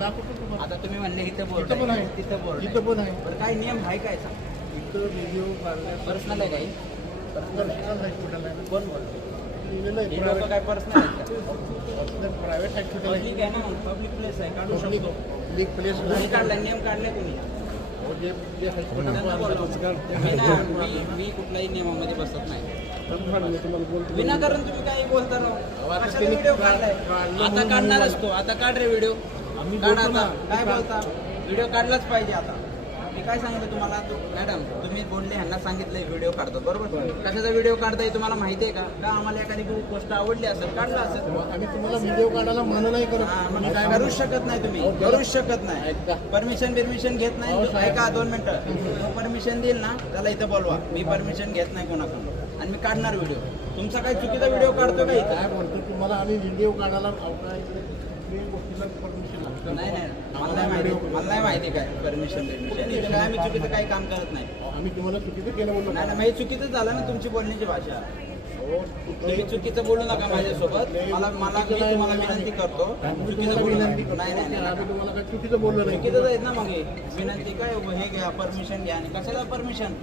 दाखवतो तुम्हाला. आता तुम्ही म्हणले इथं बोर्ड इथं पण आहे. तिथं बोर्ड इथं पण आहे. बरं काय नियम आहे काय सांग? इथं व्हिडिओ पर्सनल आहे काही? पर्सनल हॉस्पिटल आहे. कोण बोलतो? लिहिलेलं हे आहे लोक काय पर्सनल आहेत का? प्रायव्हेट हॉस्पिटल आहे. पब्लिक आहे ना, पब्लिक प्लेस आहे, काढू शकतो. पब्लिक प्लेस कोणी काढला नियम काढले कोणी? जे हॉस्पिटल त्यांना बोलवा. मी कुठल्याही नियमामध्ये बसत नाही. विनाकारण तुम्ही काही बोलता राव. कशाला व्हिडिओ काढलाय? आता काढणार असतो. आता काढ रे व्हिडिओ. काढ आता. काय बोलता? व्हिडिओ काढलाच पाहिजे आता. मी काय सांगितलं तुम्हाला? मॅडम तुम्ही बोलले ह्यांना सांगितलंय व्हिडिओ काढतो बरोबर. कशाचा व्हिडिओ काढताय तुम्हाला माहिती आहे का? आम्हाला एखादी गोष्ट आवडली असेल काढला असेल. आम्ही तुम्हाला व्हिडिओ काढायला म्हणू नाही करत. करूच शकत नाही तुम्ही. करूच शकत नाही. परमिशन घेत नाही. ऐका 2 मिनिटं. परमिशन देईल ना त्याला इथं बोलवा. मी परमिशन घेत नाही कोणाकडून आणि मी काढणार व्हिडिओ. तुमचा काही चुकीचा व्हिडिओ काढतो का इथं? काय बोलतो तुम्हाला आम्ही व्हिडिओ काढायला गोष्टीला परमिशन लागतं. नाही मला नाही माहिती काय परमिशन इथं काय आम्ही चुकीचं काही काम करत नाही. आम्ही तुम्हाला चुकीचं केलं बोललो. नाही मग हे चुकीचं झालं ना तुमची बोलण्याची भाषा. तुम्ही चुकीचं बोलू नका माझ्यासोबत. मला मी तुम्हाला विनंती करतो. चुकीचं बोलू नका. नाही आम्ही तुम्हाला काय चुकीचं बोललो नाही. चुकीचं आहेत ना मग हे. विनंती काय हे घ्या परमिशन घ्या. आणि कशाला परमिशन?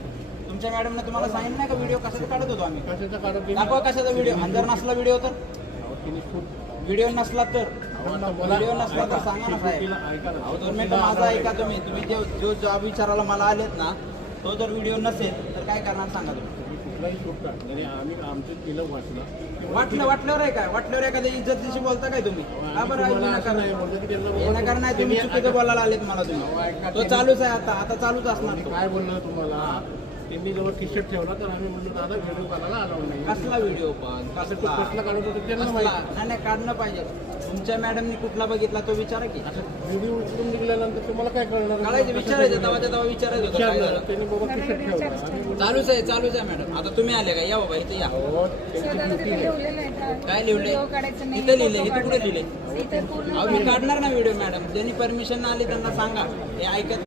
तुमच्या मॅडमने तुम्हाला सांगितलं नाही का व्हिडिओ कशाचा काढत होतो आम्ही? कशाचं काढत दाखवा कशाचा व्हिडिओ. आणि जर नसला व्हिडिओ तर व्हिडिओ नसला तर सांगा ना साहेब. 2 मिनिटं माझं ऐका तुम्ही. जो जॉब विचारायला मला आलेत ना तो जर व्हिडिओ नसेल तर काय करणार सांगा तुम्ही. कुठलाही शूट काढतो आणि आम्ही आमचं केलं वाटल्यावर आहे काय? वाटल्यावर एखाद्या इज्जतीशी बोलता काय तुम्ही? का बरं विनाकारण नाही. तुम्ही चुकीचं बोलायला आलेत मला तुम्ही. तो चालूच आहे आता चालूच असणार तो. काय बोलणार तुम्हाला? त्यांनी जवळ टी शर्ट ठेवला तर आम्ही म्हणलो दादा व्हिडिओ काढायला आला नाही. कसला व्हिडिओ पण कसला काढत होतो त्यांना माहिती. नाही काढणं पाहिजे. तुमच्या मॅडमनी कुठला बघितला तो विचारा की. व्हिडिओ उचलून निघाल्यानंतर तुम्हाला काय कळणार? काढायचं विचारायचं तेव्हा विचारायचं होतं काय झालं. त्यांनी बाबा टी शर्ट ठेवला. चालूच आहे मॅडम. आता तुम्ही आले का? या बाबा इथे या. काय लिहिले? इथे लिहिले. इथे कुठे लिहिले? मी काढणार ना व्हिडिओ मॅडम. ज्यांनी परमिशन आली त्यांना सांगा. हे ऐकत